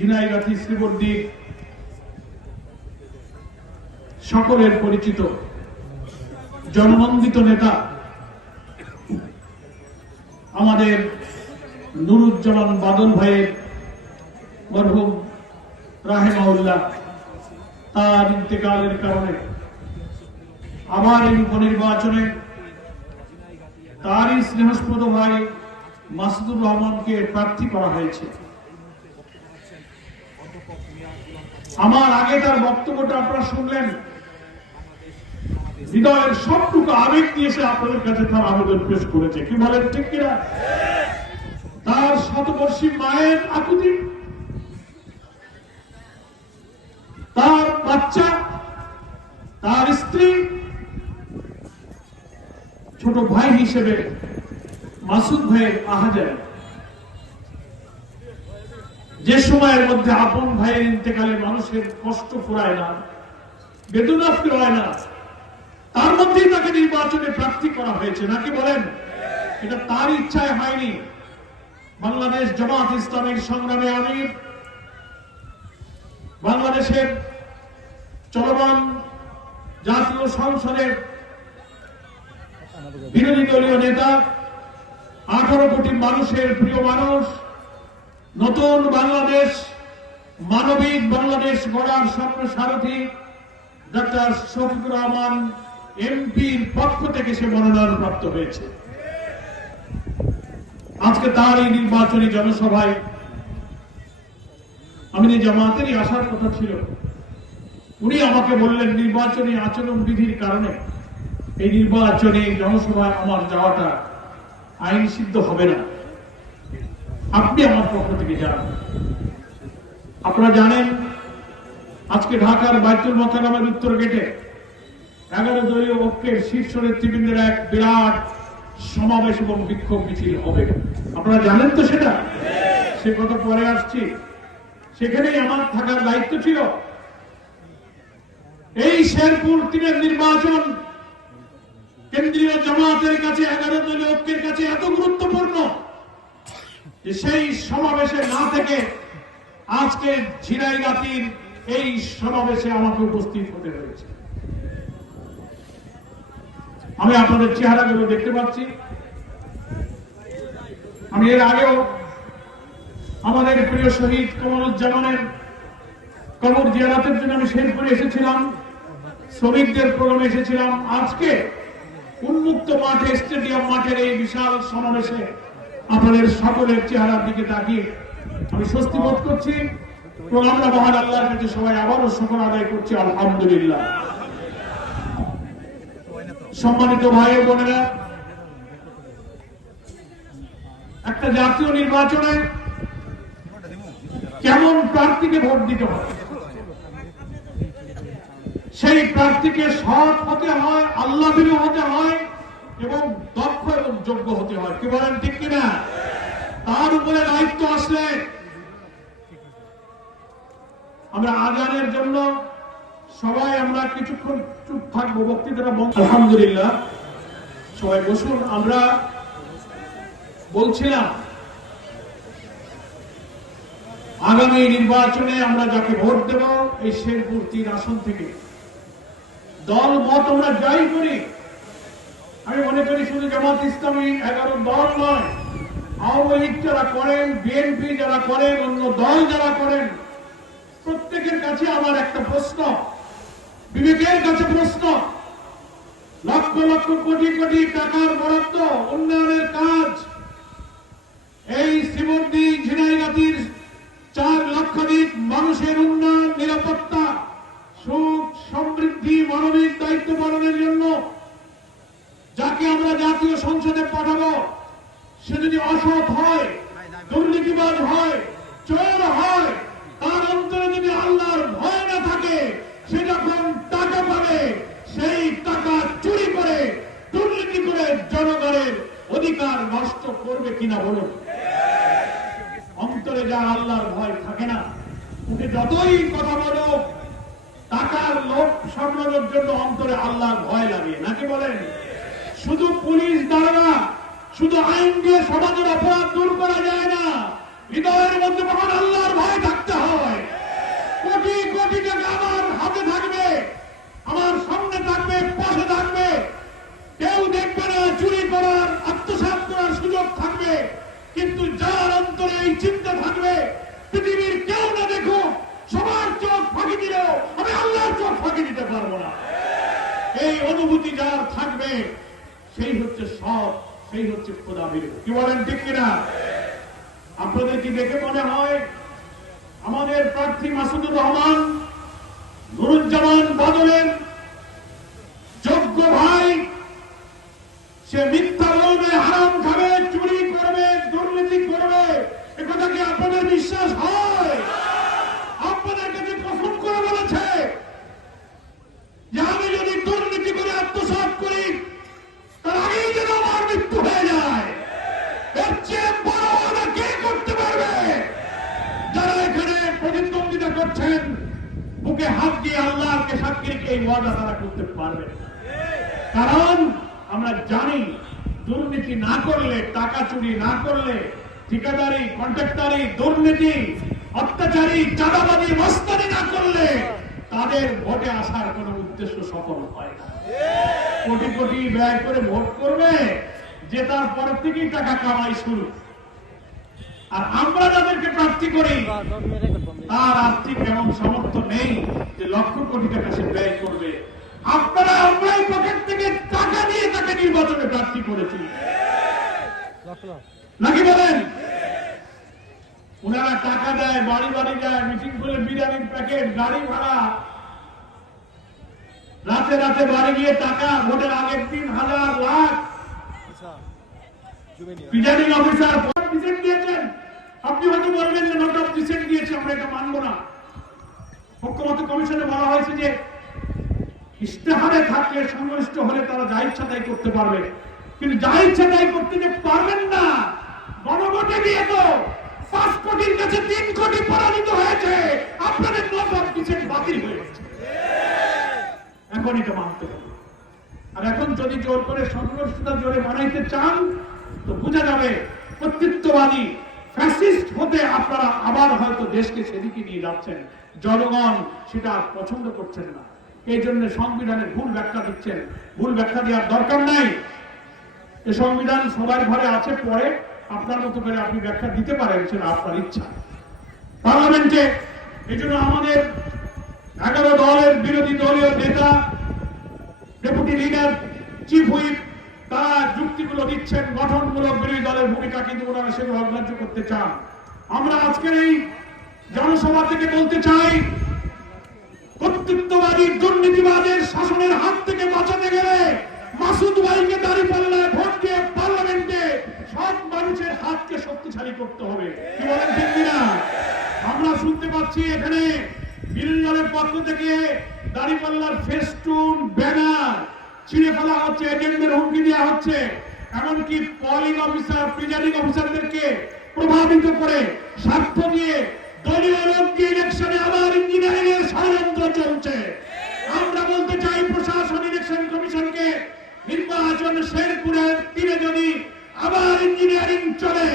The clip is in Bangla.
ঝিনাইগাতি শ্রীবর্দী সকলের পরিচিত জননন্দিত নেতা আমাদের নুরুজ্জামান বাদল ভাইয়ের মরহুম রাহেমাউল্লাহ তার ইন্তেকালের কারণে আবার এই উপনির্বাচনে তারই স্নেহস্পদ ভাই মাসুদুর রহমানকে প্রার্থী করা হয়েছে। আমার আগে তার বক্তব্যটা আপনারা শুনলেন, হৃদয়ের সবটুকু আবেগ দিয়ে সে আপনাদের কাছে তার আবেদন পেশ করেছে। কি বলেন, ঠিক কিনা? তার শতবর্ষী মায়ের আকুতি, তার বাচ্চা, তার স্ত্রী, ছোট ভাই হিসেবে মাসুদ ভাইয়ের আহাজারি, যে সময়ের মধ্যে আপন ভাইয়ের ইন্তেকালে মানুষের কষ্ট ফুরায় না, বেদনা ফুরায় না, তার মধ্যেই তাকে নির্বাচনে প্রার্থী করা হয়েছে। নাকি বলেন? এটা তার ইচ্ছায় হয়নি। বাংলাদেশ জামাত ইসলামের সংগ্রামে আমির, বাংলাদেশের চলমান জাতীয় সংসদের বিরোধী দলীয় নেতা, 18 কোটি মানুষের প্রিয় মানুষ, নতুন বাংলাদেশ, মানবিক বাংলাদেশ গড়ার স্বপ্ন সারথী ডক্টর শফিকুর রহমান এমপির পক্ষ থেকে সে মনোনয়ন প্রাপ্ত হয়েছে। আজকে তার এই নির্বাচনী জনসভায় আমি জামাতেরই আসার কথা ছিল। উনি আমাকে বললেন, নির্বাচনী আচরণ বিধির কারণে এই নির্বাচনী জনসভায় আমার যাওয়াটা আইন সিদ্ধ হবে না, আপনি আমার পক্ষ থেকে যান। আপনারা জানেন, আজকে ঢাকার বাইতুল মোকাররমের উত্তর গেটে 11 দলীয় ঐক্যের শীর্ষ নেতৃবৃন্দের এক বিরাট সমাবেশ এবং বিক্ষোভ মিছিল হবে। আপনারা জানেন তো সেটা? সে কথা পরে আসছি। সেখানেই আমার থাকার দায়িত্ব ছিল। এই শেরপুর 3-এর নির্বাচন কেন্দ্রীয় জামাতের কাছে, 11 দলীয় ঐক্যের কাছে এত গুরুত্বপূর্ণ যে সেই সমাবেশে না থেকে আজকে ঝিনাইগাতির এই সমাবেশে আমাকে উপস্থিত হতে হয়েছে। আমি আপনাদের চেহারাগুলো দেখতে পাচ্ছি। আমি এর আগেও আমাদের প্রিয় শহীদ কমরুজ্জামানের কবর জিয়ারতের জন্য আমি শেরপুরে এসেছিলাম, শ্রমিকদের প্রোগ্রামে এসেছিলাম। আজকে উন্মুক্ত মাঠে, স্টেডিয়াম মাঠের এই বিশাল সমাবেশে আপনাদের সকলের চেহারার দিকে তাকিয়ে আমি স্বস্তি বোধ করছি। আমরা মহান আল্লাহর কাছে সবাই আবারও শুকর আদায় করছি, আলহামদুলিল্লাহ। সম্মানিত ভাই ও বোনেরা, একটা জাতীয় নির্বাচনে কেমন প্রার্থীকে ভোট দিতে হয়, সেই প্রার্থীকে সৎ হতে হয়, আল্লাহ ভীরু হতে হয় এবং দক্ষ এবং যোগ্য হতে হয়। কি বলেন, ঠিক কিনা? তার উপরে দায়িত্ব আসলে আমরা আজানের জন্য সবাই আমরা কিছুক্ষণ চুপ থাকবো, বক্তৃতাটা বন্ধ। আলহামদুলিল্লাহ, সবাই বসুন। আমরা বলছিলাম, আগামী নির্বাচনে আমরা যাকে ভোট দেব, এই শেরপুর 3 আসন থেকে দল মত আমরা যাই করি, আমি মনে করি শুধু জামাত ইসলামী 11 দল নয়, আওয়ামী লীগ যারা করেন, বিএনপি যারা করেন, অন্য দল যারা করেন, প্রত্যেকের কাছে আমার একটা প্রশ্ন, বিবেকের কাছে প্রশ্ন। লক্ষ লক্ষ কোটি কোটি টাকার বরাদ্দ, উন্নয়নের কাজ, এই শ্রীবর্দী ঝিনাইগাতির 4 লক্ষাধিক মানুষের উন্নয়ন, নিরাপত্তা, সুখ, সমৃদ্ধি, মানবিক দায়িত্ব পালনের জন্য যাকে আমরা জাতীয় সংসদে পাঠাবো, সে যদি অসৎ হয়, দুর্নীতিবাজ হয়, চোর হয়, তার অন্তরে যদি আল্লাহর ভয় না থাকে, সে যখন টাকা পাবে সেই টাকা চুরি করে, দুর্নীতি করে জনগণের অধিকার নষ্ট করবে কিনা বলুন? অন্তরে যা আল্লাহর ভয় থাকে না, উনি যতই কথা বলো, টাকার লোভ সামলানোর জন্য অন্তরে আল্লাহর ভয় লাগে। নাকি বলেন? শুধু পুলিশ দ্বারা না, শুধু আইন দিয়ে সমাজের অপরাধ দূর করা যায় না, হৃদয়ের মধ্যে মহান আল্লাহর ভয় থাকতে হয়। ফাঁকি দিতে পারবো না। এই অনুভূতি যার থাকবে সেই হচ্ছে সৎ, সেই হচ্ছে খোদাবীর। কি বলেন ঠিক কিনা? আপনাদের কি দেখে মনে হয় আমাদের প্রার্থী মাসুদুর রহমান, নুরুজ্জামান বাদলের যোগ্য ভাই, সে মিথ্যা বলবে, হারাম খাবে, চুরি করবে, দুর্নীতি করবে, একথা কি আপনাদের বিশ্বাস হয়? আপনাদের কাছে কসম করে বলেছে যে আমি যদি দুর্নীতি করে আত্মসাৎ করি তার আগেই যেন আমার মৃত্যু হয়ে যায়। এর চেয়ে বড় ওয়াদা কে করতে পারবে? যারা এখানে প্রতিদ্বন্দ্বিতা করছেন বুকে হাত দিয়ে আল্লাহকে সাক্ষী রেখে এই ওয়াদা তারা করতে পারবে। কারণ আমরা জানি দুর্নীতি না করলে, টাকা চুরি না করলে, ঠিকাদারি, কন্ট্রাক্টারি, দুর্নীতি, অত্যাচারী, চাঁদাবাজি, মস্তানি না করলে তাদের ভোটে আসার কোন উদ্দেশ্য সফল হয় না। কোটি কোটি ব্যয় করে ভোট করবে, যে তার পরের থেকেই টাকা কামাই শুরু। আর আমরা যাদেরকে প্রার্থী করি তার আর্থিক এমন সামর্থ্য নেই যে লক্ষ কোটি টাকা সে ব্যয় করবে। আপনারা আমরাই পকেট থেকে টাকা দিয়ে তাকে নির্বাচনে প্রার্থী করেছি, নাকি বলেন? ওনারা টাকা দেয়, বাড়ি বাড়ি যায়, মিটিং করে বিরিয়ানির প্যাকেট, গাড়ি ভাড়া, রাতে রাতে বাড়ি গিয়ে টাকা, ভোটের আগের দিন হাজার লাখ। প্রিজাইডিং অফিসার ডিসেন্ট দিয়েছেন, আপনি হয়তো বলবেন যে নোট অফ ডিসেন্ট দিয়েছে, আমরা এটা মানবো না। ঐক্যমত্য কমিশনে বলা হয়েছে যে ইশতেহারে থাকলে, সংশ্লিষ্ট হলে তারা যা ইচ্ছা তাই করতে পারবে, কিন্তু যা ইচ্ছা তাই করতে যে পারবেন না। গণভোটে গিয়ে তো 5 কোটির কাছে 3 কোটি পরাজিত হয়েছে, আপনাদের নোট অফ ডিসেন্ট বাতিল হয়ে গেছে। এখন এটা মানতে হবে। আর এখন যদি জোর করে সংঘর্ষতা জোরে বানাইতে চান তো বোঝা যাবে কর্তৃত্ববাদী ফ্যাসিস্ট হতে আপনারা আবার হয়তো দেশকে সেদিকে নিয়ে যাচ্ছেন। জনগণ সেটা পছন্দ করছেন না, এই জন্য সংবিধানের ভুল ব্যাখ্যা দিচ্ছেন। ভুল ব্যাখ্যা দেওয়ার দরকার নাই। এই সংবিধান সবার ঘরে আছে, পরে আপনার মতো করে আপনি ব্যাখ্যা দিতে পারেন, সেটা আপনার ইচ্ছা। পার্লামেন্টে এই জন্য আমাদের 11 দলের বিরোধী দলীয় নেতা, ডেপুটি লিডার, চিফ হুইপ, তারা যুক্তিগুলো দিচ্ছেন, গঠনমূলক বিরোধী দলের ভূমিকা, কিন্তু ওনারা সেগুলো অগ্রাহ্য করতে চান। আমরা আজকের এই জনসভা থেকে বলতে চাই, কর্তৃত্ববাদী দুর্নীতিবাদের শাসনের হাত থেকে বাঁচাতে গেলে মাসুদ ভাইকে দাঁড়িপাল্লায় ভোট দিয়ে পার্লামেন্টে সব মানুষের হাতকে শক্তিশালী করতে হবে। কি বলেন ঠিক কিনা? আমরা শুনতে পাচ্ছি এখানে বিরোধী দলের পক্ষ থেকে দাঁড়িপাল্লার ফেস্টুন, ব্যানার ছিঁড়ে ফেলা হচ্ছে, এজেন্টদের হুমকি দেওয়া হচ্ছে, এমনকি পোলিং অফিসার, প্রিজাইডিং অফিসারদেরকে প্রভাবিত করে স্বার্থ দিয়ে দলীয় লোককে ইলেকশনে আবার ইঞ্জিনিয়ারিং এর ষড়যন্ত্র চলছে। আমরা বলতে চাই প্রশাসন, ইলেকশন কমিশনকে, নির্বাচন শেরপুরের তীরে যদি আবার ইঞ্জিনিয়ারিং চলে